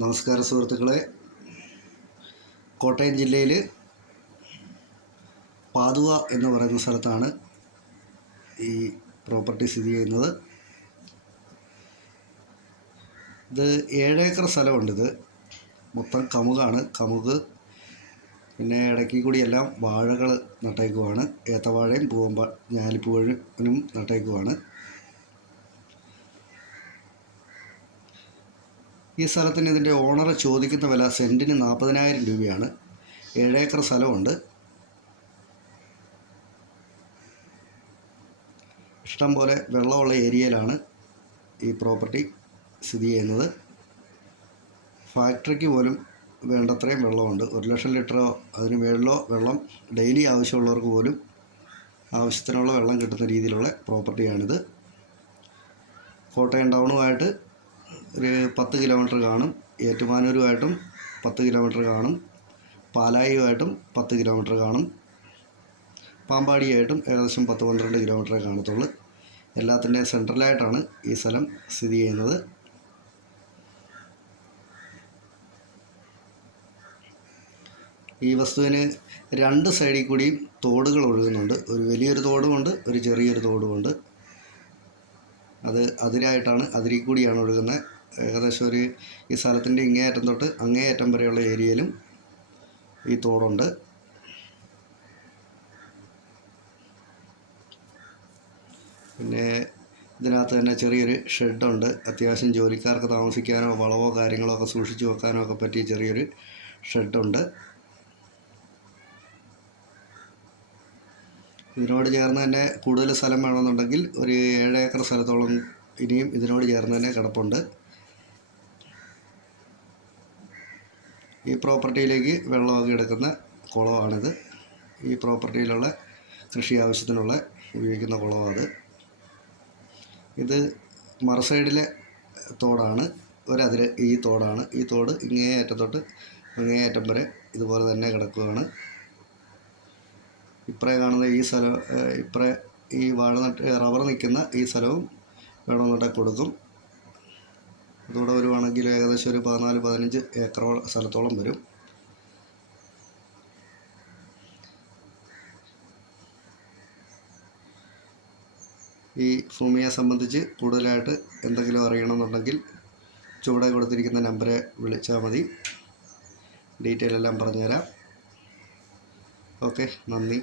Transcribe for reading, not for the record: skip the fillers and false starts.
നമസ്കാരം സുഹൃത്തുക്കളെ, കോട്ടയം ജില്ലയിൽ പാതുവ എന്ന് പറയുന്ന സ്ഥലത്താണ് ഈ പ്രോപ്പർട്ടി സ്ഥിതി ചെയ്യുന്നത്. ഇത് 7 ഏക്കർ സ്ഥലമുണ്ട്. ഇത് മൊത്തം കമുകാണ്. കമുക് പിന്നെ ഇടയ്ക്ക് കൂടിയെല്ലാം വാഴകൾ നട്ടേക്കുവാണ്. ഏത്തവാഴയും ഞാലിപ്പൂവനും നട്ടേക്കുവാണ്. ഈ സ്ഥലത്തിന് ഇതിൻ്റെ ഓണർ ചോദിക്കുന്ന വില സെൻറ്റിന് 40,000 രൂപയാണ്. 7 ഏക്കർ സ്ഥലമുണ്ട്. ഇഷ്ടം പോലെ വെള്ളമുള്ള ഏരിയയിലാണ് ഈ പ്രോപ്പർട്ടി സ്ഥിതി ചെയ്യുന്നത്. ഫാക്ടറിക്ക് പോലും വേണ്ടത്രയും വെള്ളമുണ്ട്. 1,00,000 ലിറ്ററോ അതിന് മുകളിലോ വെള്ളം ഡെയിലി ആവശ്യമുള്ളവർക്ക് പോലും ആവശ്യത്തിനുള്ള വെള്ളം കിട്ടുന്ന രീതിയിലുള്ള പ്രോപ്പർട്ടിയാണിത്. കോട്ടയം ടൗണുമായിട്ട് ഒരു 10 കിലോമീറ്റർ കാണും. ഏറ്റുമാനൂരുമായിട്ടും 10 കിലോമീറ്റർ കാണും. പാലായുമായിട്ടും 10 കിലോമീറ്റർ കാണും. പാമ്പാടിയായിട്ടും ഏകദേശം 10-12 കിലോമീറ്ററേ കാണത്തുള്ളൂ. എല്ലാത്തിൻ്റെയും സെൻട്രലായിട്ടാണ് ഈ സ്ഥലം സ്ഥിതി ചെയ്യുന്നത്. ഈ വസ്തുവിന് 2 സൈഡിൽ കൂടിയും തോടുകൾ ഒഴുകുന്നുണ്ട്. ഒരു വലിയൊരു തോടുമുണ്ട്, ഒരു ചെറിയൊരു തോടുമുണ്ട്. അത് അതിരിൽ കൂടിയാണ് ഒഴുകുന്നത്. ഏകദേശം ഈ സ്ഥലത്തിൻ്റെ ഇങ്ങേയറ്റം തൊട്ട് അങ്ങേയറ്റം വരെയുള്ള ഏരിയയിലും ഈ തോടുണ്ട്. പിന്നെ ഇതിനകത്ത് തന്നെ ചെറിയൊരു ഷെഡുണ്ട്. അത്യാവശ്യം ജോലിക്കാർക്ക് താമസിക്കാനോ വളവോ കാര്യങ്ങളോ ഒക്കെ സൂക്ഷിച്ച് വെക്കാനോ ഒക്കെ പറ്റിയ ചെറിയൊരു ഷെഡുണ്ട്. ഇതിനോട് ചേർന്ന് തന്നെ കൂടുതൽ സ്ഥലം വേണമെന്നുണ്ടെങ്കിൽ ഒരു 7 ഏക്കർ സ്ഥലത്തോളം ഇനിയും ഇതിനോട് ചേർന്ന് തന്നെ കിടപ്പുണ്ട്. ഈ പ്രോപ്പർട്ടിയിലേക്ക് വെള്ളമൊക്കെ എടുക്കുന്ന കുളമാണിത്. ഈ പ്രോപ്പർട്ടിയിലുള്ള കൃഷി ആവശ്യത്തിനുള്ള ഉപയോഗിക്കുന്ന കുളമാണ്. ഇത് മറുസൈഡിലെ തോടാണ്. ഈ തോടാണ്. ഈ തോട് ഇങ്ങേയറ്റം തൊട്ട് അങ്ങേയറ്റം വരെ ഇതുപോലെ തന്നെ കിടക്കുകയാണ്. ഇപ്പറേ കാണുന്ന ഈ സ്ഥലം, ഈ റബ്ബർ നിൽക്കുന്ന ഈ സ്ഥലവും വേണമെന്നുണ്ടെങ്കിൽ കൊടുക്കും. ഇതൂടെ വരുവാണെങ്കിൽ ഏകദേശം ഒരു 14-15 ഏക്കർ സ്ഥലത്തോളം വരും. ഈ ഭൂമിയെ സംബന്ധിച്ച് കൂടുതലായിട്ട് എന്തെങ്കിലും അറിയണമെന്നുണ്ടെങ്കിൽ ചുവടെ കൊടുത്തിരിക്കുന്ന നമ്പറെ വിളിച്ചാൽ മതി. ഡീറ്റെയിൽ എല്ലാം പറഞ്ഞുതരാം. ഓക്കെ, നന്ദി.